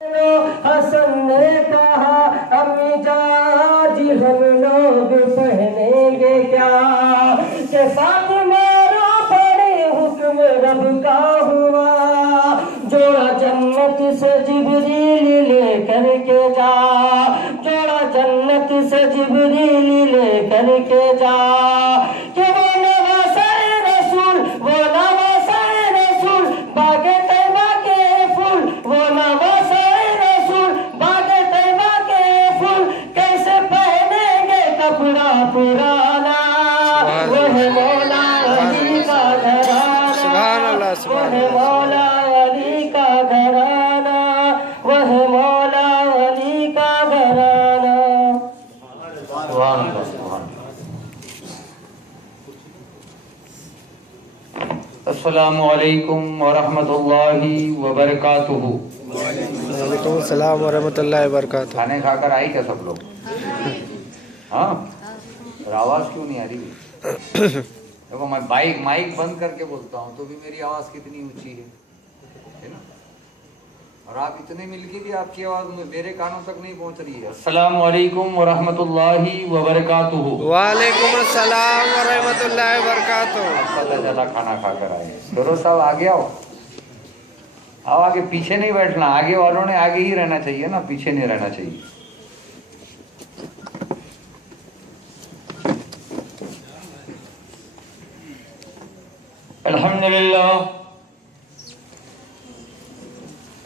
حسن نے کہا امی جاجی ہم لوگ پہنیں گے کیا کہ ساتھ میرا بڑے حکم رب کا ہوا جوڑا جنت سے جبریل لے کر کے جا جوڑا جنت سے جبریل لے کر کے جا کہ وہ نواسہ رسول وہ نواسہ رسول باغ طیبہ کے پھول وہ نواسہ کپڑا پرانا وہ ہے مولا علی کا گھرانہ وہ ہے مولا علی کا گھرانہ وہ ہے مولا علی کا گھرانہ. السلام علیکم ورحمۃ اللہ وبرکاتہ. وعلیکم السلام ورحمۃ اللہ وبرکاتہ. کھانے کھا کر آئی کیا سب لوگ؟ ہاں اور آواز کیوں نہیں آ رہی؟ دیکھو میں مائک بند کر کے بولتا ہوں تو بھی میری آواز کتنی اونچی ہے نا، اور آپ اتنے مل کے بھی آپ کی آواز میرے کانوں تک نہیں پہنچ رہی ہے. السلام علیکم ورحمۃ اللہ وبرکاتہ. وعلیکم السلام ورحمۃ اللہ وبرکاتہ. اللہ تعالیٰ کھانا کھا کر آئے. دورو صاحب آگے آؤ آگے، پیچھے نہیں بیٹھنا. آگے والوں نے آگے ہی رہنا چاہیے نا، پیچھے نہیں رہنا چاہیے.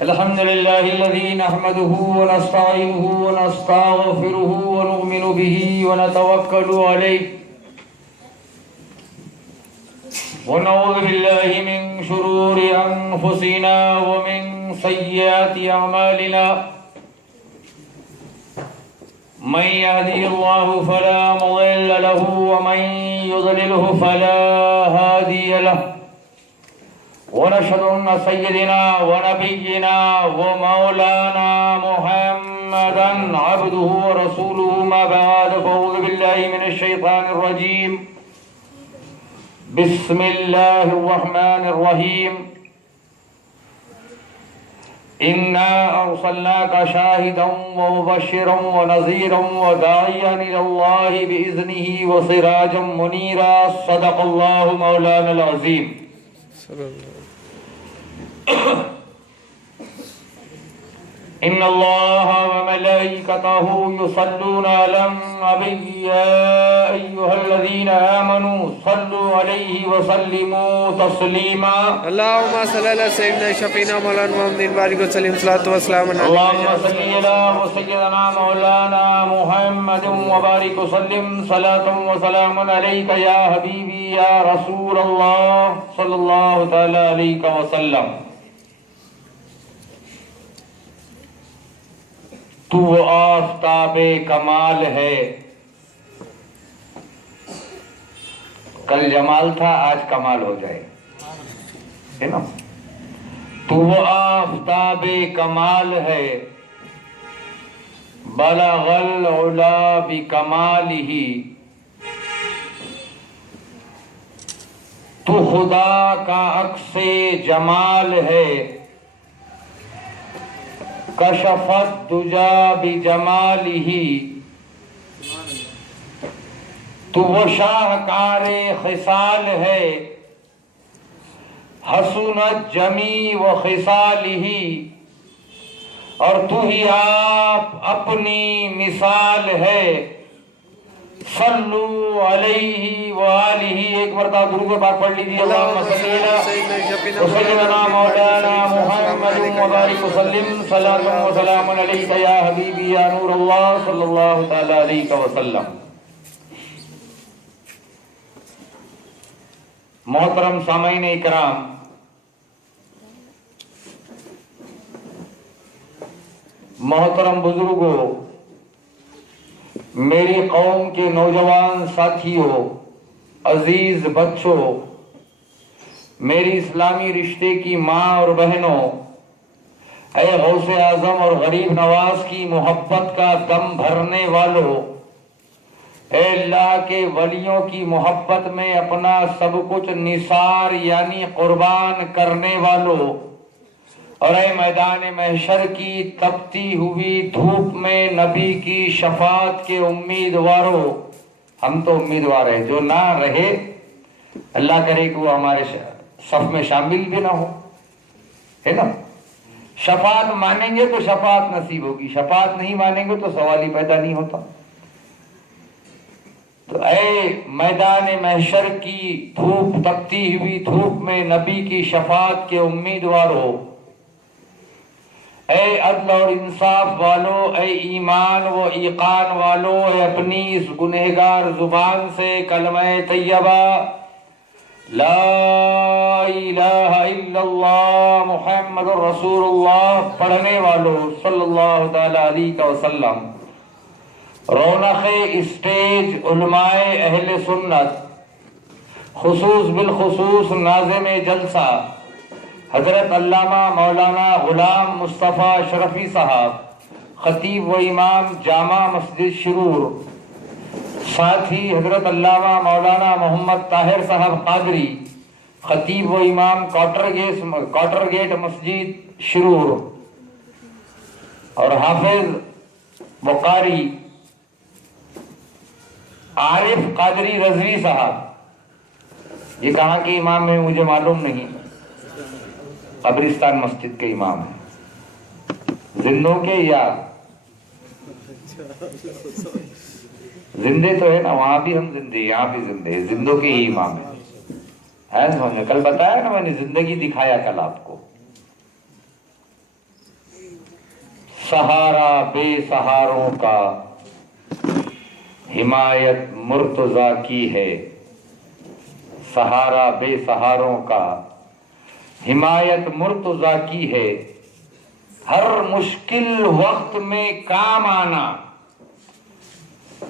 الحمد لله الذي نحمده ونستعينه ونستغفره ونؤمن به ونتوكل عليه ونعوذ بالله من شرور أنفسنا ومن سيئات أعمالنا من يهده الله فلا مضل له ومن يضلله فلا هادي له ونشهد أن سيدنا ونبينا ومولانا محمدا عبده ورسوله ما بعد فأعوذ بالله من الشيطان الرجيم بسم الله الرحمن الرحيم إنا أرسلناك شاهدا ومبشرا ونذيرا وداعيا إلى الله بإذنه وسراجا منيرا. صدق الله مولانا العظيم. إن الله وملائكته يصلون على النبي يا أيها الذين آمنوا صلوا عليه وسلموا تسليما. اللهم صل على سيدنا شفينا مولانا محمد بارك وسلم صلاة والسلام على اللهم صل على سيدنا مولانا محمد وبارك وسلم صلاة وسلام عليك يا حبيبي يا رسول الله صلى الله تعالى عليك وسلم. تو آفتاب کمال ہے. کل جمال تھا، آج کمال ہو جائے ہے نا. تو آفتاب کمال ہے، بلغ العلا بکمالہ. تو خدا کا عکس جمال ہے، کشفت دجا بجمالہ. تو وہ شاہکار خصال ہے، حسنت جمیع و خصالہ. اور تو ہی آپ اپنی مثال ہے. صلو علیہ وآلہ. ایک مرتبہ درود پاک پڑھ لیجیے. اللہم صلی علی سیدنا مولانا محمد وبارک وسلم صلاۃ وسلام علیک یا حبیبی یا نور اللہ صلی اللہ تعالی علیہ وسلم. محترم سامعین اکرام، محترم بزرگوں، میری قوم کے نوجوان ساتھیوں، عزیز بچوں، میری اسلامی رشتے کی ماں اور بہنوں، اے غوث اعظم اور غریب نواز کی محبت کا دم بھرنے والوں، اے اللہ کے ولیوں کی محبت میں اپنا سب کچھ نثار یعنی قربان کرنے والوں، اور اے میدان محشر کی تپتی ہوئی دھوپ میں نبی کی شفاعت کے امیدواروں، ہم تو امیدوار ہیں، جو نہ رہے اللہ کرے کہ وہ ہمارے صف میں شامل بھی نہ ہو، ہے نا؟ شفاعت مانیں گے تو شفاعت نصیب ہوگی، شفاعت نہیں مانیں گے تو سوال ہی پیدا نہیں ہوتا۔ تو اے میدان محشر کی دھوپ، تپتی ہوئی دھوپ میں نبی کی شفاعت کے امیدوار ہو، اے عدل اور انصاف والو، اے ایمان و ایقان والو، اے اپنی اس گنہگار زبان سے کلمہ طیبہ لا الہ الا اللہ محمد رسول اللہ پڑھنے والو صلی اللہ تعالی علیہ وسلم، رونق اسٹیج علماء اہل سنت، خصوص بالخصوص ناظم جلسہ حضرت علامہ مولانا غلام مصطفیٰ شرفی صاحب، خطیب و امام جامع مسجد شرور، ساتھ ہی حضرت علامہ مولانا محمد طاہر صاحب قادری، خطیب و امام کوٹر گیٹ مسجد شرور، اور حافظ وقاری عارف قادری رضوی صاحب، یہ کہاں کے امام ہیں مجھے معلوم نہیں، قبرستان مسجد کے امام ہیں، زندوں کے یا زندے تو ہے نا، وہاں بھی ہم زندے، یہاں بھی زندے، زندوں کے ہی امام ہیں۔ کل بتایا نا میں نے، زندگی دکھایا کل آپ کو۔ سہارا بے سہاروں کا حمایت مرتضیٰ کی ہے، سہارا بے سہاروں کا حمایت مرتضیٰ کی ہے، ہر مشکل وقت میں کام آنا،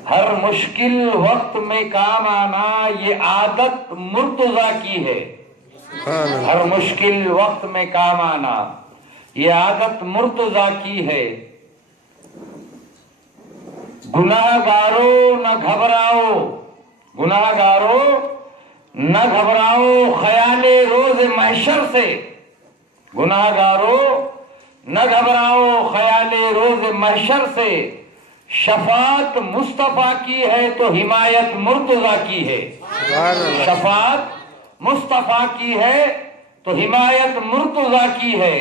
ہر مشکل وقت میں کام آنا، یہ عادت مرتضیٰ کی ہے، ہر مشکل وقت میں کام آنا، یہ عادت مرتضیٰ کی ہے۔ گناہگارو نہ گھبراؤ، گناہگارو نہ گھبراؤ خیال روز محشر سے، گناہگارو نہ گھبراؤ خیال روز محشر سے، شفاعت مصطفیٰ کی ہے تو حمایت مرتضیٰ کی ہے، شفاعت مصطفیٰ کی ہے تو حمایت مرتضیٰ کی ہے۔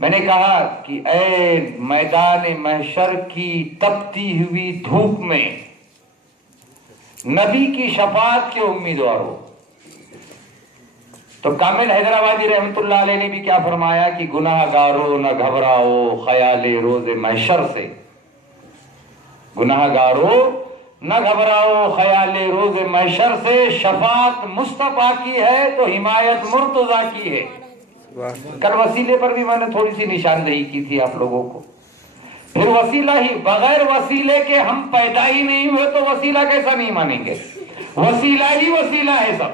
میں نے کہا کہ اے میدان محشر کی تپتی ہوئی دھوپ میں نبی کی شفاعت کے امیدوار ہو، تو کامل حیدرآبادی رحمت اللہ علیہ نے بھی کیا فرمایا کہ گناہگارو نہ گھبراؤ خیال روز محشر سے، گناہگارو نہ گھبراؤ خیال روز محشر سے، شفاعت مصطفیٰ کی ہے تو حمایت مرتضیٰ کی ہے۔ کل وسیلے پر بھی میں نے تھوڑی سی نشاندہی کی تھی آپ لوگوں کو۔ پھر وسیلہ ہی، بغیر وسیلے کے ہم پیدا ہی نہیں ہوئے تو وسیلہ کیسا نہیں مانیں گے؟ وسیلہ ہی وسیلہ ہے سب،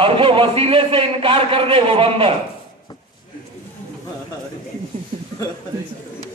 اور جو وسیلے سے انکار کر دے وہ بندر۔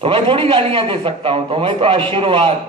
تمہیں تھوڑی گالیاں دے سکتا ہوں, تمہیں تو آشیرواد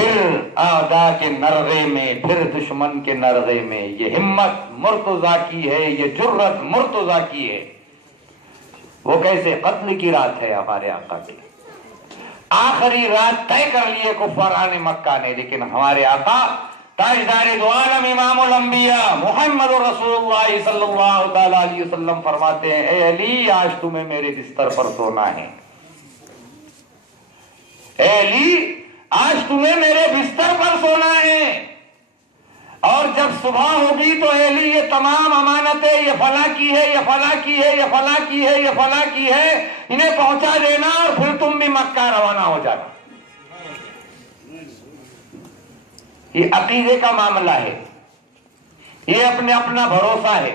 پھر اعداء کے نرغے میں، پھر دشمن کے نرغے میں. یہ ہمت مرتضیٰ کی ہے، یہ جرت مرتضیٰ کی ہے. وہ کیسے؟ قتل کی رات ہے ہمارے آقا کی، آخری رات طے کر لیے کفاران مکہ نے. لیکن ہمارے آقا تاجدار دو عالم امام الانبیاء محمد رسول اللہ صلی اللہ تعالی علیہ وسلم فرماتے ہیں، اے علی آج تمہیں میرے بستر پر سونا ہے. اے علی آج تمہیں میرے بستر پر سونا ہے. اور جب صبح ہوگی تو اے علی یہ تمام امانتیں، یہ فلاں کی ہے، یہ فلاں کی ہے، یہ فلاں کی ہے، یہ فلاں کی ہے، انہیں پہنچا دینا اور پھر تم بھی مکہ روانہ ہو جانا. یہ عقیدے کا معاملہ ہے، یہ اپنا بھروسہ ہے.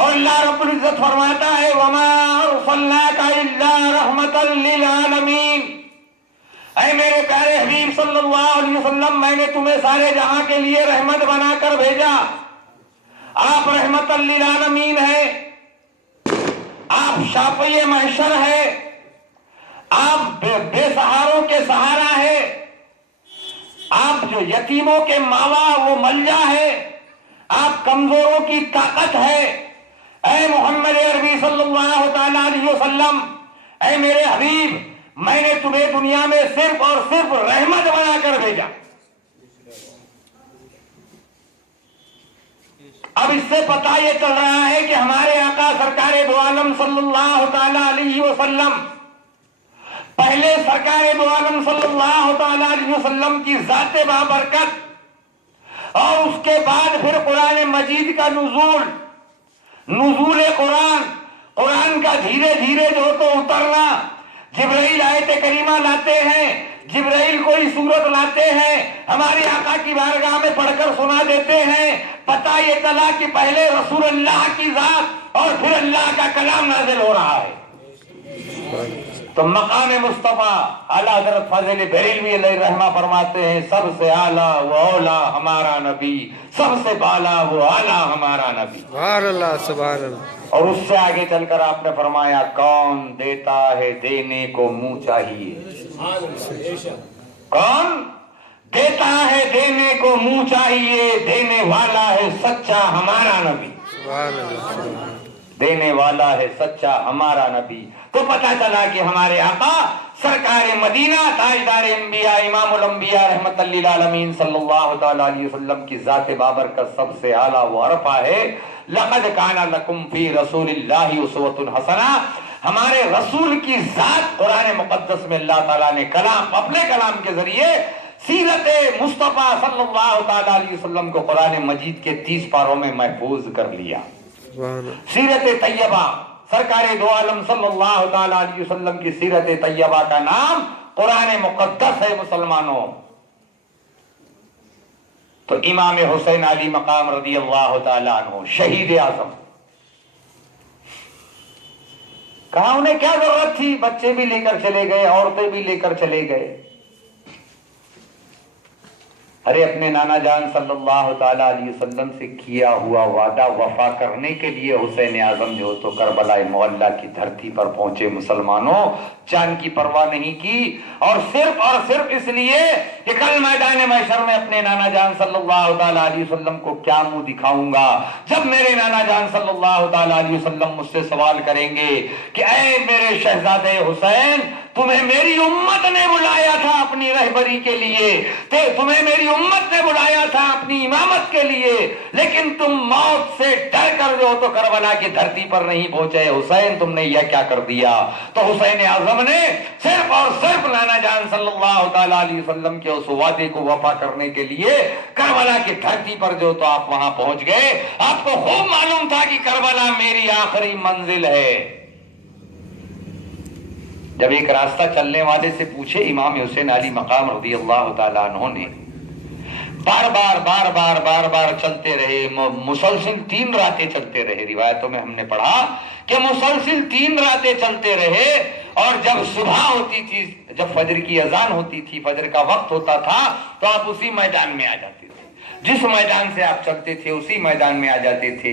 اور اللہ رب العزت فرماتا ہے وما ارسلناک الا رحمتا للعالمین، اے میرے پیارے حبیب صلی اللہ علیہ وسلم، میں نے تمہیں سارے جہاں کے لیے رحمت بنا کر بھیجا. آپ رحمت للعالمین ہیں، آپ شافعی محشر ہے، آپ بے سہاروں کے سہارا ہے، آپ جو یتیموں کے ماوا وہ ملجا ہے، آپ کمزوروں کی طاقت ہے. اے محمد عربی صلی اللہ تعالی علیہ وسلم، اے میرے حبیب، میں نے تمہیں دنیا میں صرف اور صرف رحمت بنا کر بھیجا. اب اس سے پتہ یہ چل رہا ہے کہ ہمارے آقا سرکار دو عالم صلی اللہ تعالی علیہ وسلم، پہلے سرکار دو عالم صلی اللہ تعالی علیہ وسلم کی ذات بابرکت، اور اس کے بعد پھر قرآن مجید کا نزول قرآن کا دھیرے دھیرے جو تو اترنا. جبرائیل آیت کریمہ لاتے ہیں، جبرائیل کوئی صورت لاتے ہیں، ہمارے آقا کی بارگاہ میں پڑھ کر سنا دیتے ہیں. پتہ یہ چلا کہ پہلے رسول اللہ کی ذات اور پھر اللہ کا کلام نازل ہو رہا ہے. تو مقام مصطفیٰ اعلیٰ حضرت فاضل بریلوی علیہ رحمہ فرماتے ہیں سب سے اعلیٰ و اولیٰ ہمارا نبی، سب سے بالا وہ اعلیٰ ہمارا نبی. سبحان اللہ سبحان اللہ. اور اس سے آگے چل کر آپ نے فرمایا کون دیتا ہے دینے کو منہ چاہیے، کون دیتا ہے دینے کو منہ چاہیے، دینے والا ہے سچا ہمارا نبی، سبحان اللہ. دینے والا ہے سچا ہمارا نبی. تو پتہ چلا کہ ہمارے آقا سرکار مدینہ تاجدار انبیاء امام الانبیاء رحمت للعالمین صلی اللہ تعالی علیہ وسلم کی ذات بابرکت سب سے اعلیٰ و عرفہ ہے. لقد کان لکم فی رسول اللہ اسوۃ حسنہ، ہمارے رسول کی ذات قرآن مقدس میں اللہ تعالیٰ نے کلام اپنے کلام کے ذریعے سیرت مصطفیٰ صلی اللہ تعالی علیہ وسلم کو قرآن مجید کے 30 پاروں میں محفوظ کر لیا. سیرت طیبہ سرکار دو عالم صلی اللہ تعالی علیہ وسلم کی سیرت طیبہ کا نام قرآن مقدس ہے مسلمانوں. تو امام حسین علی مقام رضی اللہ تعالیٰ عنہ شہید اعظم، کہاں انہیں کیا ضرورت تھی؟ بچے بھی لے کر چلے گئے، عورتیں بھی لے کر چلے گئے. ارے اپنے نانا جان صلی اللہ تعالی علیہ وسلم سے کیا ہوا وعدہ وفا کرنے کے لیے حسین اعظم جو تو کربلا معلیٰ کی دھرتی پر پہنچے. مسلمانوں جان کی پرواہ نہیں کی، اور صرف اس لیے کہ کل میدان محشر میں اپنے نانا جان صلی اللہ تعالی علیہ وسلم کو کیا منہ دکھاؤں گا جب میرے نانا جان صلی اللہ تعالی علیہ وسلم مجھ سے سوال کریں گے کہ اے میرے شہزادے حسین، تمہیں میری امت نے بلایا تھا اپنی رہبری کے لیے، تمہیں میری امت نے بلایا تھا اپنی امامت کے لیے، لیکن تم موت سے ڈر کر جو تو کربلا کی دھرتی پر نہیں پہنچے. حسین تم نے یہ کیا کر دیا؟ تو حسین اعظم نے صرف اور صرف نانا جان صلی اللہ تعالی علیہ وسلم کے اس وعدے کو وفا کرنے کے لیے کربلا کی دھرتی پر جو تو آپ وہاں پہنچ گئے. آپ کو خوب معلوم تھا کہ کربلا میری آخری منزل ہے. جب ایک راستہ چلنے والے سے پوچھے امام حسین علی مقام رضی اللہ تعالیٰ عنہ نے بار بار چلتے رہے، مسلسل 3 راتیں چلتے رہے. روایتوں میں ہم نے پڑھا کہ مسلسل 3 راتیں چلتے رہے، اور جب صبح ہوتی تھی، جب فجر کی اذان ہوتی تھی، فجر کا وقت ہوتا تھا، تو آپ اسی میدان میں آ جاتے تھے. جس میدان سے آپ چلتے تھے اسی میدان میں آ جاتے تھے.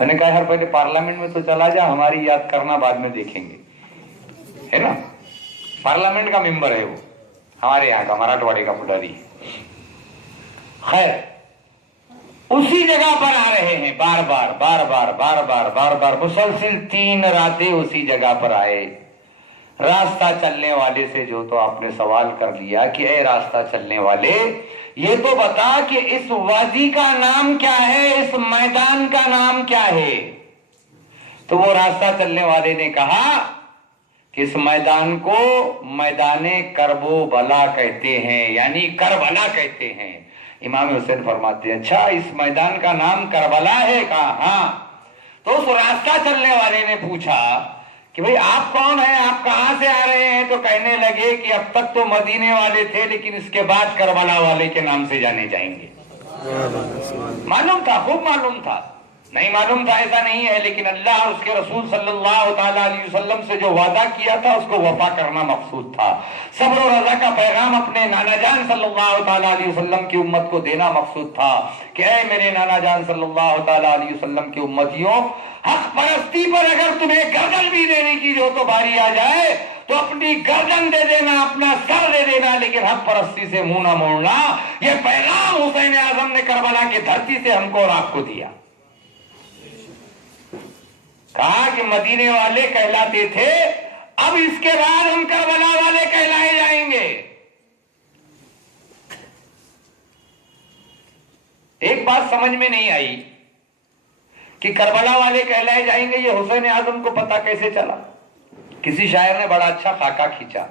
میں نے کہا یار پہلے پارلیمنٹ میں تو چلا جا, ہماری یاد کرنا بعد میں دیکھیں گے, ہے نا. پارلیمنٹ کا ممبر ہے وہ, ہمارے یہاں کا مراٹھواڑے کا پٹاری. خیر اسی جگہ پر آ رہے ہیں بار بار بار بار بار بار بار بار مسلسل 3 راتیں اسی جگہ پر آئے. راستہ چلنے والے سے جو تو آپ نے سوال کر لیا کہ اے راستہ چلنے والے, یہ تو بتا کہ اس وادی کا نام کیا ہے, اس میدان کا نام کیا ہے. تو وہ راستہ چلنے والے نے کہا کہ اس میدان کو میدان کرب و بلا کہتے ہیں, یعنی کربلا کہتے ہیں. امام حسین فرماتے ہیں اچھا اس میدان کا نام کربلا ہے, کہا ہاں. تو اس راستہ چلنے والے نے پوچھا کہ بھئی آپ کون ہیں, آپ کہاں سے آ رہے ہیں؟ تو کہنے لگے کہ اب تک تو مدینے والے تھے, لیکن اس کے بعد کربلا والے کے نام سے جانے جائیں گے. معلوم تھا, خوب معلوم تھا, نہیں معلوم تھا ایسا نہیں ہے, لیکن اللہ اور اس کے رسول صلی اللہ تعالی علیہ وسلم سے جو وعدہ کیا تھا اس کو وفا کرنا مقصود تھا. صبر و رضا کا پیغام اپنے نانا جان صلی اللہ تعالی علیہ وسلم کی امت کو دینا مقصود تھا کہ اے میرے نانا جان صلی اللہ تعالی علیہ وسلم کی امتیوں, حق پرستی پر اگر تمہیں گردن بھی دینے کی جو تو باری آ جائے تو اپنی گردن دے دینا, اپنا سر دے دینا, لیکن حق پرستی سے منہ نہ موڑنا. یہ پیغام حسین اعظم نے کربلا کی دھرتی سے ہم کو اور آپ کو دیا. کہا کہ مدینے والے کہلاتے تھے, اب اس کے بعد ہم کربلا والے کہلائے جائیں گے. ایک بات سمجھ میں نہیں آئی کہ کربلا والے کہلائے جائیں گے, یہ حسین اعظم کو پتہ کیسے چلا؟ کسی شاعر نے بڑا اچھا خاکہ کھینچا.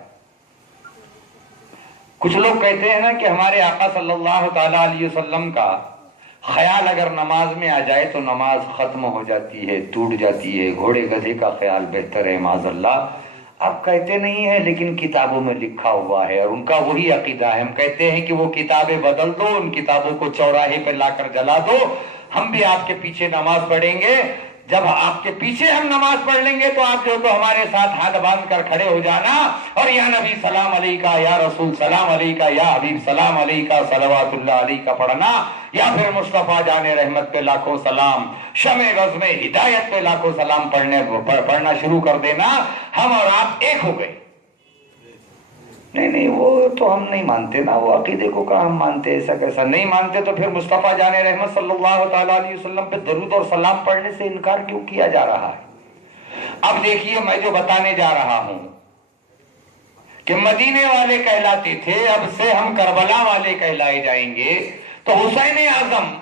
کچھ لوگ کہتے ہیں نا کہ ہمارے آقا صلی اللہ تعالی علیہ وسلم کا خیال اگر نماز میں آ جائے تو نماز ختم ہو جاتی ہے, ٹوٹ جاتی ہے. گھوڑے گدھے کا خیال بہتر ہے معاذ اللہ. آپ کہتے نہیں ہیں لیکن کتابوں میں لکھا ہوا ہے, اور ان کا وہی عقیدہ ہے. ہم کہتے ہیں کہ وہ کتابیں بدل دو, ان کتابوں کو چوراہے پہ لا کر جلا دو, ہم بھی آپ کے پیچھے نماز پڑھیں گے. جب آپ کے پیچھے ہم نماز پڑھ لیں گے تو آپ جو تو ہمارے ساتھ ہاتھ باندھ کر کھڑے ہو جانا, اور یا نبی سلام علیکہ, یا رسول سلام علیکہ, یا حبیب سلام علیکہ, صلوات اللہ علیکہ پڑھنا, یا پھر مصطفیٰ جان رحمت پہ لاکھوں سلام, شمع غز میں ہدایت پہ لاکھوں سلام پڑھنا شروع کر دینا. ہم اور آپ ایک ہو گئے. نہیں وہ تو ہم نہیں مانتے نا, وہ عقیدے کو کہاں ہم مانتے, ایسا کیسا نہیں مانتے. تو پھر مصطفیٰ جان رحمت صلی اللہ تعالی علیہ وسلم پہ درود اور سلام پڑھنے سے انکار کیوں کیا جا رہا ہے؟ اب دیکھیے میں جو بتانے جا رہا ہوں کہ مدینے والے کہلاتے تھے, اب سے ہم کربلا والے کہلائے جائیں گے. تو حسین اعظم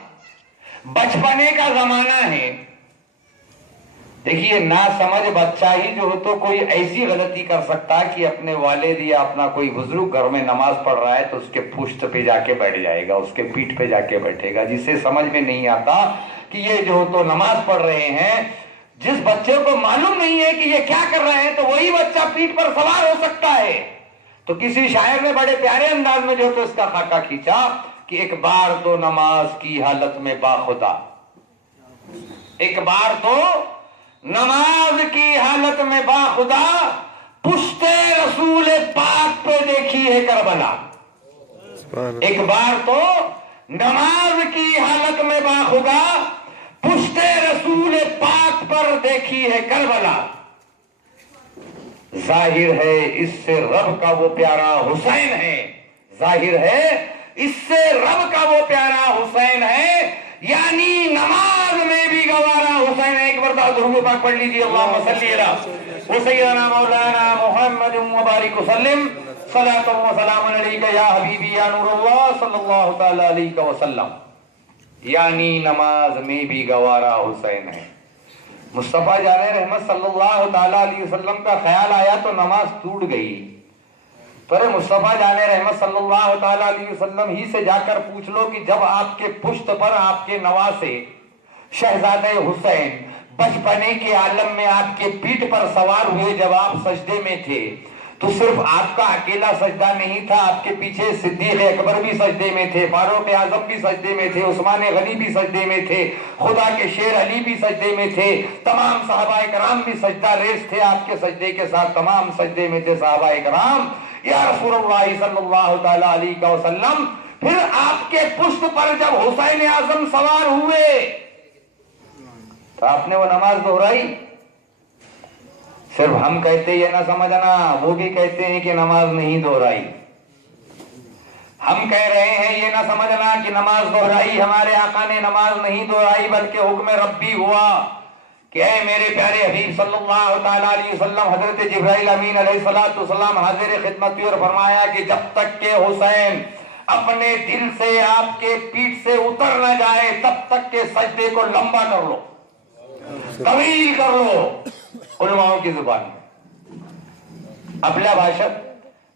بچپنے کا زمانہ ہے. دیکھیے نا سمجھ بچہ ہی جو ہو تو کوئی ایسی غلطی کر سکتا کہ اپنے والد یا اپنا کوئی بزرگ گھر میں نماز پڑھ رہا ہے تو اس کے پشت پہ جا کے بیٹھ جائے گا, اس کے پیٹھ پہ جا کے بیٹھے گا, جسے سمجھ میں نہیں آتا کہ یہ جو تو نماز پڑھ رہے ہیں. جس بچے کو معلوم نہیں ہے کہ یہ کیا کر رہے ہیں, تو وہی بچہ پیٹھ پر سوار ہو سکتا ہے. تو کسی شاعر نے بڑے پیارے انداز میں جو تو اس کا خاکہ کھینچا کہ ایک بار تو نماز کی حالت میں باخدا, ایک بار تو نماز کی حالت میں باخدا, پشت رسول پاک پہ دیکھی ہے کربلا. ایک بار تو نماز کی حالت میں باخدا, پشت رسول پاک پر دیکھی ہے کربلا. ظاہر ہے اس سے رب کا وہ پیارا حسین ہے, ظاہر ہے اس سے رب کا وہ پیارا حسین ہے, یعنی نماز میں بھی گوارا حسین ہے. ایک مرتبہ درود پاک پڑھ لیجیے, اللہم صلی علی سیدنا مولانا محمد مبارک وسلم, صلاۃ و سلام علیکہ یا حبیبی یا نور اللہ صلی اللہ تعالی علیہ وسلم. یعنی نماز میں بھی گوارا حسین ہے. مصطفیٰ جان رحمت صلی اللہ تعالی علیہ وسلم کا خیال آیا تو نماز ٹوٹ گئی. پر مصطفیٰ جان رحمت صلی اللہ تعالی علیہ وسلم ہی سے جا کر پوچھ لو کہ جب آپ کے پشت پر آپ کے نواسے شہزادہ حسین بچپنے کے عالم میں آپ کے پیٹھ پر سوار ہوئے, جب آپ سجدے میں تھے تو صرف آپ کا اکیلا سجدہ نہیں تھا, آپ کے پیچھے صدیق اکبر بھی سجدے میں تھے, فاروق اعظم بھی سجدے میں تھے, عثمان غنی بھی سجدے میں تھے, خدا کے شیر علی بھی سجدے میں تھے, تمام صحابہ کرام بھی سجدہ ریز تھے. آپ کے سجدے کے ساتھ تمام سجدے میں تھے صحابہ کرام. یا رسول اللہ صلی اللہ تعالی علیہ وسلم, پھر آپ کے پشت پر جب حسین اعظم سوار ہوئے تو آپ نے وہ نماز دہرائی. صرف ہم کہتے یہ نہ سمجھنا، وہ بھی کہتے ہیں کہ نماز نہیں دہرائی. ہم کہہ رہے ہیں یہ نہ سمجھنا کہ نماز دہرائی، ہمارے آقا نے نماز نہیں دہرائی بلکہ حکم ربی ہوا کہ اے میرے پیارے حبیب صلی اللہ تعالیٰ علیہ وسلم، حضرت جبرائیل امین علیہ السلام حاضر خدمت ہوئے اور فرمایا کہ جب تک کہ حسین اپنے دل سے آپ کے پیٹھ سے اتر نہ جائے تب تک کہ سجدے کو لمبا کر لو، طویل کر لو. علماؤں کی زبان میں اپلا بھاشت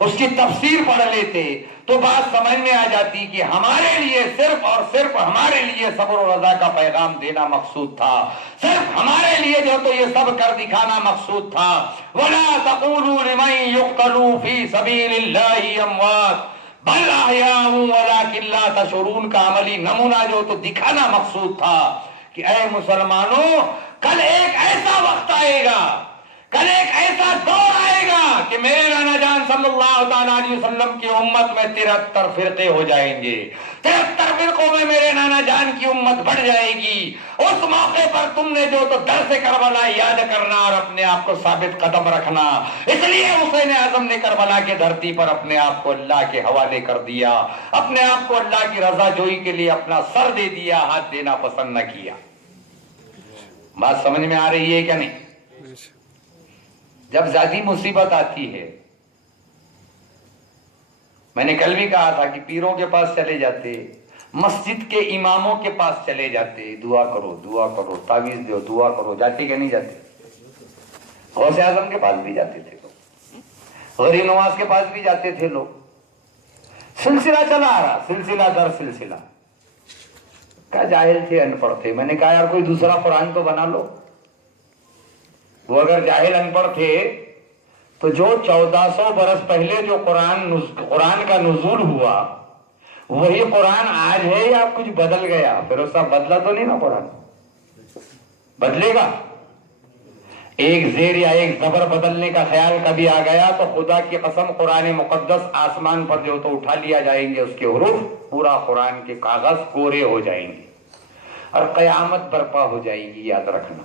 اس کی تفسیر پڑھ لیتے تو بات سمجھ میں آ جاتی کہ ہمارے لیے صرف اور صرف ہمارے لیے صبر و رضا کا پیغام دینا مقصود تھا، صرف ہمارے لیے جو تو یہ سب کر دکھانا مقصود تھا۔ وَلَا تَقُولُوا لِمَن يُقْتَلُوا فِي سَبِيلِ اللَّهِ أَمْوَاتٌ بَلْ أَحْيَاءٌ وَلَٰكِن لَّا تَشْعُرُونَ کا عملی نمونہ جو تو دکھانا مقصود تھا کہ اے مسلمانوں، کل ایک ایسا وقت آئے گا، کل ایک ایسا دور آئے گا کہ میرے نانا جان صلی اللہ تعالیٰ علیہ وسلم کی امت میں 73 فرقے ہو جائیں گے، 73 فرقوں میں میرے نانا جان کی امت بڑھ جائے گی۔ اس موقع پر تم نے جو تو درس کربلا یاد کرنا اور اپنے آپ کو ثابت قدم رکھنا۔ اس لیے حسین اعظم نے کربلا کے دھرتی پر اپنے آپ کو اللہ کے حوالے کر دیا، اپنے آپ کو اللہ کی رضا جوئی کے لیے اپنا سر دے دیا، ہاتھ دینا پسند نہ کیا۔ بات سمجھ میں آ رہی ہے کیا نہیں؟ جب ذاتی مصیبت آتی ہے، میں نے کل بھی کہا تھا کہ پیروں کے پاس چلے جاتے، مسجد کے اماموں کے پاس چلے جاتے، دعا کرو، تعویذ دو، دعا کرو، جاتے کہ نہیں جاتے؟ غوث اعظم کے پاس بھی جاتے تھے لوگ، غریب نواز کے پاس بھی جاتے تھے لوگ۔ سلسلہ چلا آ رہا، سلسلہ در سلسلہ۔ کیا جاہل تھے، ان پڑھ تھے۔ میں نے کہا یار کوئی دوسرا قرآن تو بنا لو۔ وہ اگر جاہل ان پڑھ تھے تو جو 1400 برس پہلے جو قرآن کا نزول ہوا وہی قرآن آج ہے یا کچھ بدل گیا؟ پھر اس کا بدلا تو نہیں نا قرآن، بدلے گا؟ ایک زیر یا ایک زبر بدلنے کا خیال کبھی آ گیا تو خدا کی قسم قرآن مقدس آسمان پر جو تو اٹھا لیا جائیں گے، اس کے حروف، پورا قرآن کے کاغذ کورے ہو جائیں گے اور قیامت برپا ہو جائے گی، یاد رکھنا۔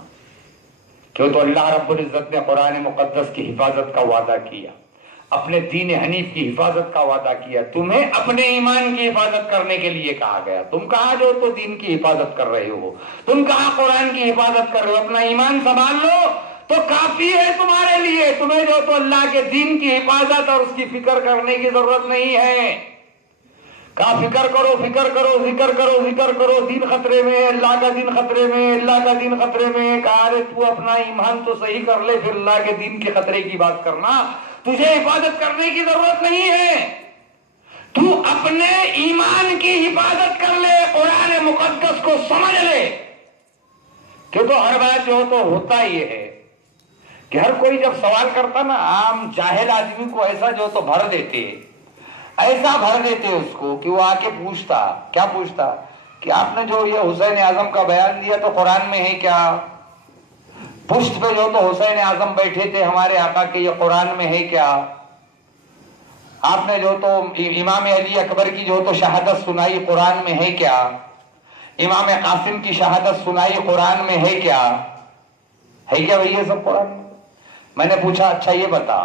کیوں تو اللہ رب العزت نے قرآن مقدس کی حفاظت کا وعدہ کیا، اپنے دین حنیف کی حفاظت کا وعدہ کیا۔ تمہیں اپنے ایمان کی حفاظت کرنے کے لیے کہا گیا۔ تم کہاں جو تو دین کی حفاظت کر رہے ہو، تم کہاں قرآن کی حفاظت کر رہے ہو؟ اپنا ایمان سنبھال لو تو کافی ہے تمہارے لیے۔ تمہیں جو تو اللہ کے دین کی حفاظت اور اس کی فکر کرنے کی ضرورت نہیں ہے۔ کہا فکر کرو، ذکر کرو، دین خطرے میں، اللہ کا دین خطرے میں، اللہ کا دین خطرے میں۔ کہا ارے تو اپنا ایمان تو صحیح کر لے، پھر اللہ کے دین کے خطرے کی بات کرنا۔ تجھے حفاظت کرنے کی ضرورت نہیں ہے، تو اپنے ایمان کی حفاظت کر لے، قرآن مقدس کو سمجھ لے۔ کہ تو ہر بات جو تو ہوتا یہ ہے کہ ہر کوئی جب سوال کرتا نا، عام جاہل آدمی کو ایسا جو تو بھر دیتے، ایسا بھر دیتے اس کو کہ وہ آ کے پوچھتا، کیا پوچھتا کہ آپ نے جو یہ حسین اعظم کا بیان دیا تو قرآن میں ہے کیا؟ پشت پہ جو تو حسین اعظم بیٹھے تھے ہمارے آقا کے، یہ قرآن میں ہے کیا؟ آپ نے جو تو امام علی اکبر کی جو تو شہادت سنائی، قرآن میں ہے کیا؟ امام قاسم کی شہادت سنائی، قرآن میں ہے کیا؟ ہے کیا بھئی یہ سب قرآن میں؟ میں نے پوچھا اچھا یہ بتا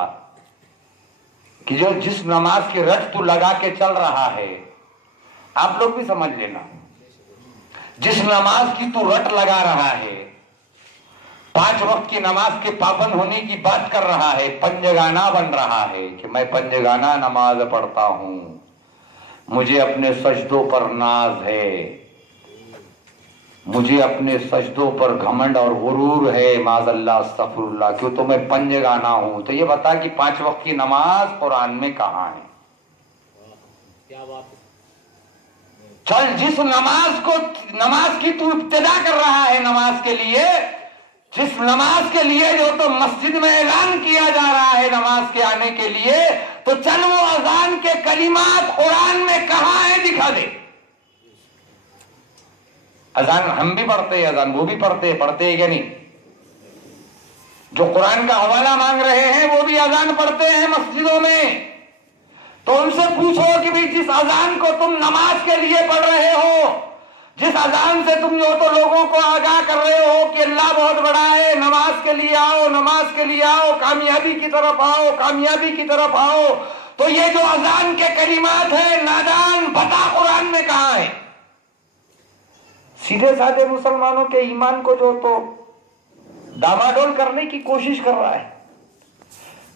کہ جو جس نماز کی رٹ تو لگا کے چل رہا ہے، آپ لوگ بھی سمجھ لینا، جس نماز کی تو رٹ لگا رہا ہے، 5 وقت کی نماز کے پابند ہونے کی بات کر رہا ہے، پنجگانہ بن رہا ہے کہ میں پنجگانہ نماز پڑھتا ہوں، مجھے اپنے سجدوں پر ناز ہے، مجھے اپنے سجدوں پر گھمنڈ اور غرور ہے، معاذ اللہ استغفر اللہ، کیوں تو میں پنجگانہ ہوں۔ تو یہ بتا کہ 5 وقت کی نماز قرآن میں کہاں ہے؟ چل جس نماز کی تو ابتدا کر رہا ہے، نماز کے لیے، جس نماز کے لیے جو تو مسجد میں اعلان کیا جا رہا ہے نماز کے آنے کے لیے، تو چل وہ اذان کے کلمات قرآن میں کہاں ہے دکھا دے۔ اذان ہم بھی پڑھتے ہیں، اذان وہ بھی پڑھتے ہیں کہ نہیں؟ جو قرآن کا حوالہ مانگ رہے ہیں وہ بھی اذان پڑھتے ہیں مسجدوں میں۔ تو ان سے پوچھو کہ بھی جس اذان کو تم نماز کے لیے پڑھ رہے ہو، جس اذان سے تم جو تو لوگوں کو آگاہ کر رہے ہو کہ اللہ بہت بڑا ہے، نماز کے لیے آؤ، نماز کے لیے آؤ، کامیابی کی طرف آؤ، کامیابی کی طرف آؤ، تو یہ جو اذان کے کلمات ہیں، نادان بتا قرآن میں کہاں ہے؟ سیدھے سادے مسلمانوں کے ایمان کو جو تو ڈاماڈول کرنے کی کوشش کر رہا ہے۔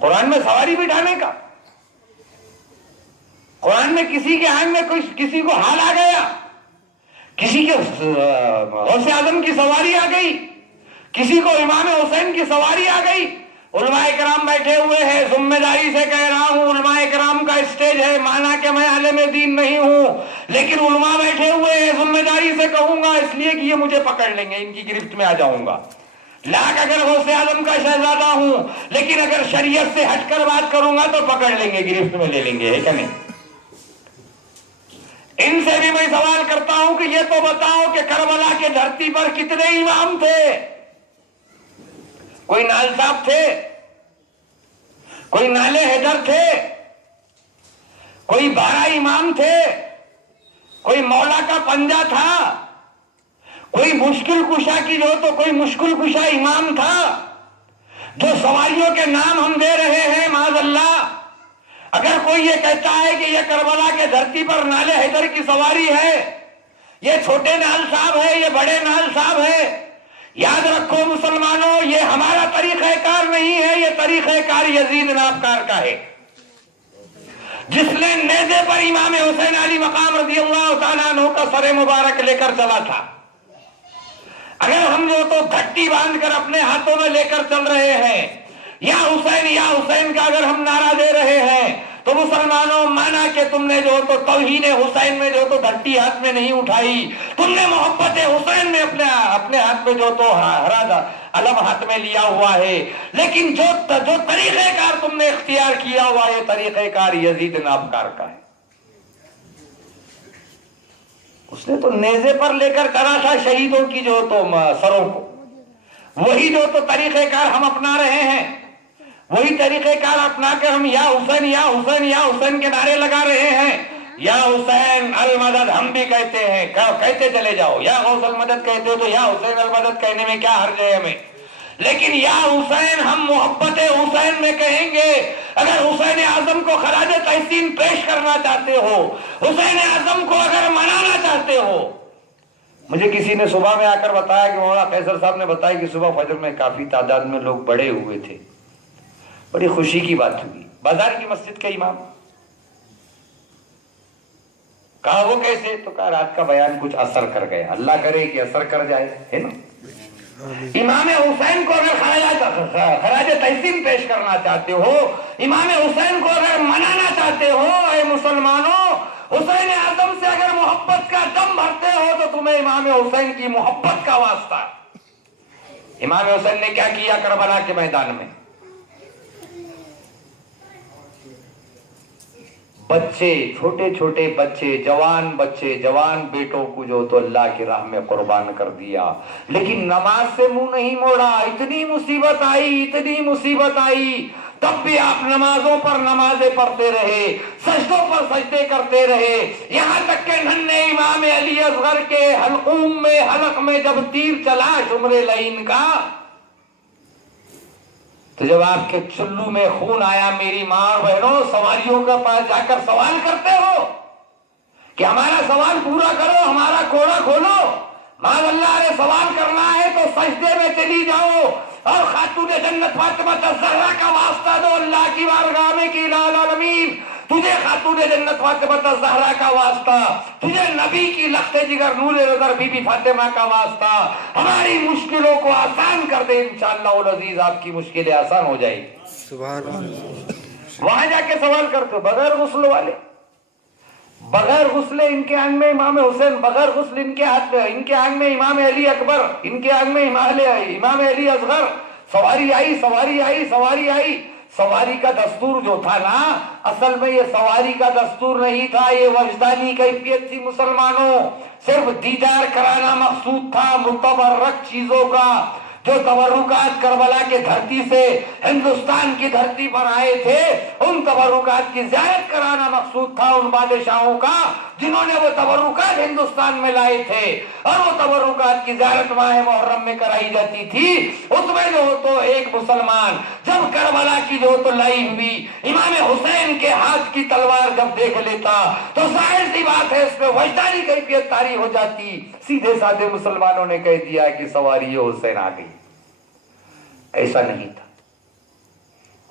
قرآن میں سواری بٹھانے کا؟ قرآن میں کسی کے آنکھ میں کسی کو حال آ گیا، کسی کے غوث اعظم کی سواری آ گئی، کسی کو امام حسین کی سواری آ گئی؟ علماء کرام بیٹھے ہوئے ہیں، ذمہ داری سے کہہ رہا ہوں، علماء کرام کا اسٹیج ہے، مانا کہ میں عالم دین نہیں ہوں، لیکن علماء بیٹھے ہوئے ہیں، ذمہ داری سے کہوں گا اس لیے کہ یہ مجھے پکڑ لیں گے، ان کی گرفت میں آ جاؤں گا۔ لاکھ اگر غوث اعظم کا شہزادہ ہوں، لیکن اگر شریعت سے ہٹ کر بات کروں گا تو پکڑ لیں گے، گرفت میں لے لیں گے، ہے کہ نہیں؟ ان سے بھی میں سوال کرتا ہوں کہ یہ تو بتاؤ کہ کربلا کے دھرتی پر کتنے امام تھے؟ کوئی نال صاحب تھے، کوئی نالے حیدر تھے، کوئی 12 امام تھے، کوئی مولا کا پنجہ تھا، کوئی مشکل کشا کی جو تو کوئی مشکل کشا امام تھا؟ جو سواریوں کے نام ہم دے رہے ہیں معاذ اللہ، اگر کوئی یہ کہتا ہے کہ یہ کربلا کے دھرتی پر نالے حیدر کی سواری ہے، یہ چھوٹے نال صاحب ہے، یہ بڑے نال صاحب ہے، یاد رکھو مسلمانوں، یہ ہمارا طریقہ کار نہیں ہے، یہ طریقہ کار یزید نابکار کا ہے، جس نے نیزے پر امام حسین علی مقام رضی اللہ تعالیٰ عنہ کا سر مبارک لے کر چلا تھا۔ اگر ہم جو تو گھٹی باندھ کر اپنے ہاتھوں میں لے کر چل رہے ہیں، یا حسین کا اگر ہم نعرہ دے رہے ہیں، تو مسلمانوں مانا کہ تم نے جو تو توہین حسین میں جو تو گھٹی ہاتھ میں نہیں اٹھائی، تم نے محبت حسین میں اپنے ہاتھ میں جو تو ہرا علم ہاتھ میں لیا ہوا ہے، لیکن جو طریقہ کار تم نے اختیار کیا ہوا ہے، طریقہ کار یزید نابکار کا ہے۔ اس نے تو نیزے پر لے کر کرا تھا شہیدوں کی جو تو سروں کو، وہی جو تو طریقہ کار ہم اپنا رہے ہیں، وہی طریقہ کار اپنا کر ہم یا حسین یا حسین یا حسین کے نعرے لگا رہے ہیں۔ یا حسین المدد ہم بھی کہتے ہیں، کہتے چلے جاؤ، یا غوث المدد کہتے ہو تو یا حسین المدد کہنے میں کیا حرج ہے ہمیں، لیکن یا حسین ہم محبت حسین میں کہیں گے۔ اگر حسین اعظم کو خراج تحسین پیش کرنا چاہتے ہو، حسین اعظم کو اگر منانا چاہتے ہو، مجھے کسی نے صبح میں آ کر بتایا کہ مولانا قیصر صاحب نے بتایا کہ صبح فجر میں کافی تعداد میں لوگ بڑے ہوئے تھے، بڑی خوشی کی بات ہوئی، بازار کی مسجد کا امام۔ کہا وہ کیسے؟ تو کہا رات کا بیان کچھ اثر کر گیا، اللہ کرے کہ اثر کر جائے، ہے نا۔ امام حسین کو اگر خراج تحسین پیش کرنا چاہتے ہو، امام حسین کو اگر منانا چاہتے ہو، اے مسلمانوں، حسین اعظم سے اگر محبت کا دم بھرتے ہو تو تمہیں امام حسین کی محبت کا واسطہ۔ امام حسین نے کیا کیا کربلا کے میدان میں؟ بچے، چھوٹے چھوٹے بچے، جوان بیٹوں کو جو تو اللہ کی راہ میں قربان کر دیا، لیکن نماز سے منہ نہیں موڑا۔ اتنی مصیبت آئی تب بھی آپ نمازوں پر نمازیں پڑھتے رہے، سجدوں پر سجدے کرتے رہے، یہاں تک کہ ننھے امام علی اصغر کے حلق میں جب تیر چلا شمر لعین کا، تو جب آپ کے چلو میں خون آیا، میری ماں اور بہنوں، سواریوں کے پاس جا کر سوال کرتے ہو کہ ہمارا سوال پورا کرو، ہمارا کوڑا کھولو۔ معاذ اللہ نے سوال کرنا ہے تو سجدے میں چلی جاؤ اور خاتون جنت فاطمہ الزہرا کا واسطہ دو اللہ کی بارگاہ میں کہ الہ العالمین، تجھے خاتون جنت فاطمہ الزہرا کا واسطہ، تجھے نبی کی لخت جگر نور نظر بی بی فاطمہ کا واسطہ، ہماری مشکلوں کو آسان کر دے، انشاءاللہ العزیز آپ کی مشکلیں آسان ہو جائیں گی۔ سبحان اللہ۔ وہاں جا کے سوال کرتے ہو، بغیر غسل والے، بغیر غسل ان کے آنگ میں امام حسین، بغیر غسل ان کے ہاتھ میں، ان کے آنگ میں امام علی اکبر، ان کے آنگ میں امام علی اصغر، سواری آئی۔ سواری کا دستور جو تھا نا، اصل میں یہ سواری کا دستور نہیں تھا، یہ وجدانی کیفیت تھی مسلمانوں، صرف دیدار کرانا مقصود تھا متبرک چیزوں کا، جو تبرکات کربلا کے دھرتی سے ہندوستان کی دھرتی پر آئے تھے، ان تبرکات کی زیارت کرانا مقصود تھا ان بادشاہوں کا جنہوں نے وہ تبرکات ہندوستان میں لائے تھے، اور وہ تبرکات کی زیارت ماہ محرم میں کرائی جاتی تھی۔ اس میں جو تو ایک مسلمان جب کربلا کی جو تو لائی ہوئی امام حسین کے ہاتھ کی تلوار جب دیکھ لیتا تو ظاہر سی بات ہے اس میں وجدانی کیفیت طاری ہو جاتی۔ سیدھے سادھے مسلمانوں نے کہہ دیا کہ سواری حسین آ گئی۔ ایسا نہیں تھا،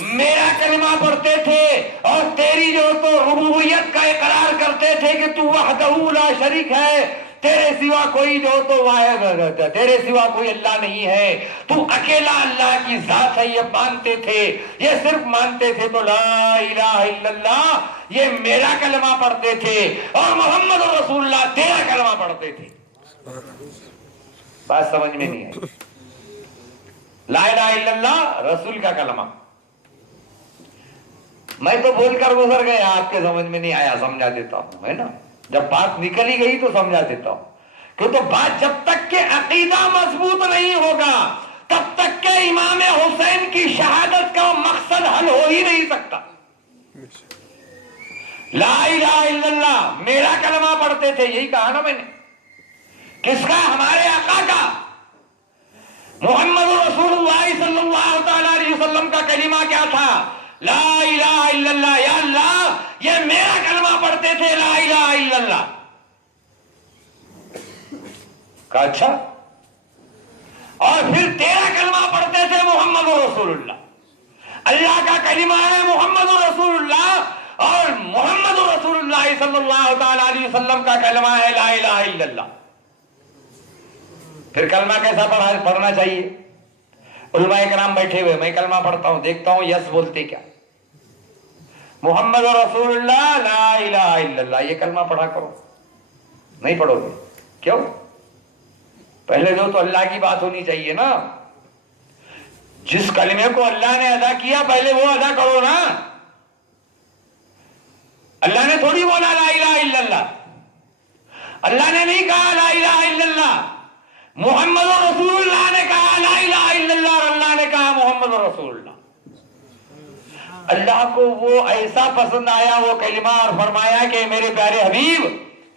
میرا کلمہ پڑھتے تھے اور تیری جو تو ربوبیت کا اقرار کرتے تھے کہ تو وحدہ لا شریک ہے، تیرے سوا کوئی جو تو واحد، تیرے سوا کوئی اللہ نہیں ہے، تو اکیلا اللہ کی ذات ہے، یہ مانتے تھے، یہ صرف مانتے تھے تو لا الہ الا اللہ یہ میرا کلمہ پڑھتے تھے، اور محمد رسول اللہ تیرا کلمہ پڑھتے تھے۔ بات سمجھ میں نہیں آئی؟ لا الہ الا اللہ رسول کا کلمہ، میں تو بول کر گزر گیا، آپ کے سمجھ میں نہیں آیا، سمجھا دیتا ہوں، ہے نا؟ جب بات نکل ہی گئی تو سمجھا دیتا ہوں، کہ تو بات جب تک کہ عقیدہ مضبوط نہیں ہوگا تب تک کہ امام حسین کی شہادت کا مقصد حل ہو ہی نہیں سکتا۔ لا الہ الا اللہ میرا کلمہ پڑھتے تھے، یہی کہا نا میں نے، کس کا؟ ہمارے آقا کا، محمد رسول اللہ صلی اللہ تعالی علیہ وسلم کا کلمہ کیا تھا؟ لا الہ الا اللہ، یا اللہ یہ میرا کلمہ پڑھتے تھے، لا الہ الا اللہ۔ کہا اچھا، اور پھر تیرا کلمہ پڑھتے تھے محمد رسول اللہ، اللہ کا کلمہ ہے محمد رسول اللہ، اور محمد رسول اللہ صلی اللہ تعالی علیہ وسلم کا کلمہ ہے لا الہ الا اللہ۔ پھر کلمہ کیسا پڑھنا چاہیے؟ علماء کرام بیٹھے ہوئے، میں کلمہ پڑھتا ہوں، دیکھتا ہوں یس بولتے کیا، محمد رسول اللہ لا الہ الا اللہ، یہ کلمہ پڑھا کرو، نہیں پڑھو گے کیوں؟ پہلے جو تو اللہ کی بات ہونی چاہیے نا، جس کلمے کو اللہ نے ادا کیا پہلے وہ ادا کرو نا۔ اللہ نے تھوڑی بولا لا الہ الا اللہ، اللہ نے نہیں کہا لا الہ الا اللہ، محمد رسول اللہ نے کہا لا الہ الا اللہ، اور اللہ نے کہا محمد رسول اللہ۔ اللہ کو وہ ایسا پسند آیا وہ کلمہ، اور فرمایا کہ میرے پیارے حبیب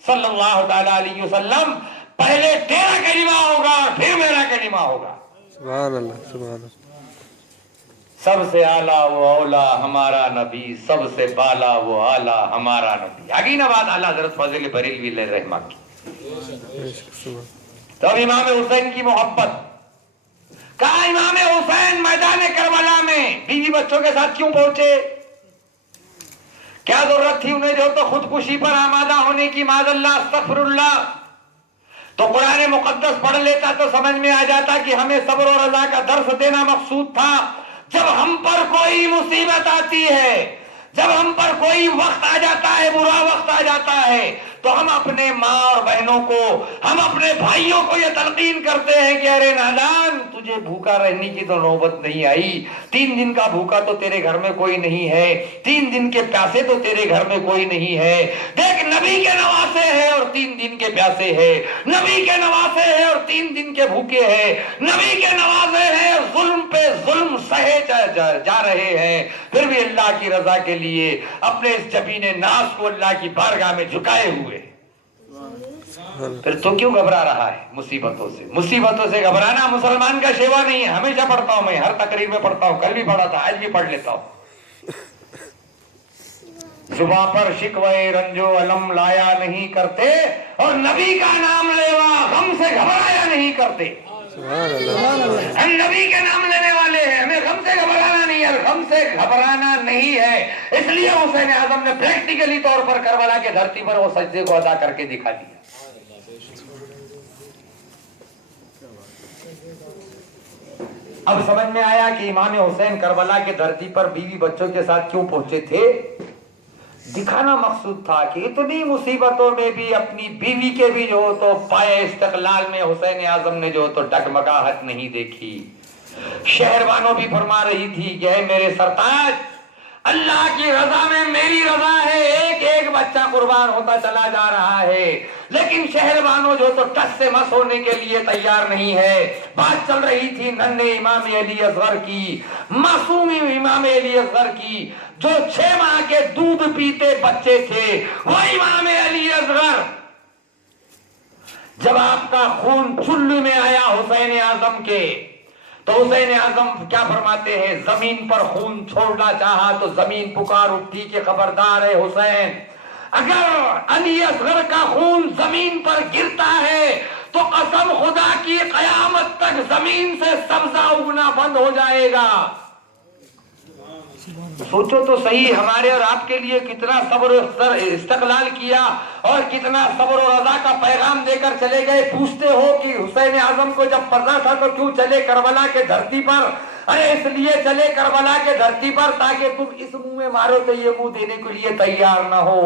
صلی اللہ تعالی علیہ وسلم پہلے تیرا کلمہ ہوگا اور پھر میرا کلمہ ہوگا۔ سبحان اللہ، سبحان اللہ۔ سب سے اعلیٰ وہ اولا ہمارا نبی، سب سے بالا وہ اعلیٰ ہمارا نبی۔ آگی نا بات اعلیٰ حضرت فاضل بریلوی علیہ رحمہ کی۔ تو امام حسین کی محبت، کہا امام حسین میدان کربلا میں بیوی بچوں کے ساتھ کیوں پہنچے؟ کیا ضرورت تھی انہیں جو تو خودکشی پر آمادہ ہونے کی؟ معاذ اللہ، استغفر اللہ۔ تو قرآن مقدس پڑھ لیتا تو سمجھ میں آ جاتا کہ ہمیں صبر و رضا کا درس دینا مقصود تھا۔ جب ہم پر کوئی مصیبت آتی ہے، جب ہم پر کوئی وقت آ جاتا ہے، برا وقت آ جاتا ہے، تو ہم اپنے ماں اور بہنوں کو، ہم اپنے بھائیوں کو یہ تلقین کرتے ہیں کہ ارے نادان، تجھے بھوکا رہنے کی تو نوبت نہیں آئی، 3 دن کا بھوکا تو تیرے گھر میں کوئی نہیں ہے، 3 دن کے پیاسے تو تیرے گھر میں کوئی نہیں ہے، دیکھ نبی کے نواسے ہیں اور 3 دن کے پیاسے ہیں، نبی کے نواسے ہیں اور 3 دن کے بھوکے ہیں، نبی کے نواسے ہیں اور ظلم پہ ظلم سہے جا رہے ہیں، پھر بھی اللہ کی رضا کے لیے اپنے اس جبین ناز کو اللہ کی بارگاہ میں جھکائے ہوئے۔ پھر تو کیوں گھبرا رہا ہے مصیبتوں سے؟ مصیبتوں سے گھبرانا مسلمان کا شیوا نہیں ہے۔ ہمیشہ پڑھتا ہوں میں، ہر تقریر میں پڑھتا ہوں، کل بھی پڑھا تھا، آج بھی پڑھ لیتا ہوں۔ زباں پر شکوے رنجو علم لایا نہیں کرتے، اور نبی کا نام لیوا غم سے گھبرایا نہیں کرتے۔ ہم نبی کے نام لینے والے ہیں، ہمیں غم سے گھبرانا نہیں ہے، غم سے گھبرانا نہیں ہے۔ اس لیے حسین اعظم نے پریکٹیکلی طور پر کربلا کے دھرتی پر وہ سجدے کو ادا کر کے دکھا دیا۔ اب سمجھ میں آیا کہ امام حسین کربلا کے دھرتی پر بیوی بچوں کے ساتھ کیوں پہنچے تھے؟ دکھانا مقصود تھا کہ اتنی مصیبتوں میں بھی اپنی بیوی کے بھی جو تو پائے استقلال میں حسین اعظم نے جو تو ڈگمگاہٹ نہیں دیکھی۔ شہربانوں بھی فرما رہی تھی کہ اے میرے سرتاج، اللہ کی رضا میں میری رضا ہے، ایک ایک بچہ قربان ہوتا چلا جا رہا ہے، لیکن شہربانوں جو تو ٹس سے مس ہونے کے لیے تیار نہیں ہے۔ بات چل رہی تھی ننھے امام علی اصغر کی، معصوم امام علی اصغر کی، جو 6 ماہ کے دودھ پیتے بچے تھے، وہ امام علی اصغر جب آپ کا خون چلو میں آیا حسین اعظم کے، تو حسین اعظم کیا فرماتے ہیں؟ زمین پر خون چھوڑنا چاہا تو زمین پکار اٹھی کہ خبردار ہے حسین، اگر علی اصغر کا خون زمین پر گرتا ہے تو قسم خدا کی قیامت تک زمین سے سبزہ اگنا بند ہو جائے گا۔ سوچو تو صحیح ہمارے اور آپ کے لیے کتنا صبر و استقلال کیا اور کتنا صبر و رضا کا پیغام دے کر چلے گئے. پوچھتے ہو کہ حسین اعظم کو جب پڑھنا تھا تو کیوں چلے کربلا کے دھرتی پر؟ ارے اس لیے چلے کربلا کے دھرتی پر تاکہ تم اس منہ میں مارو تو یہ منہ دینے کے لیے تیار نہ ہو.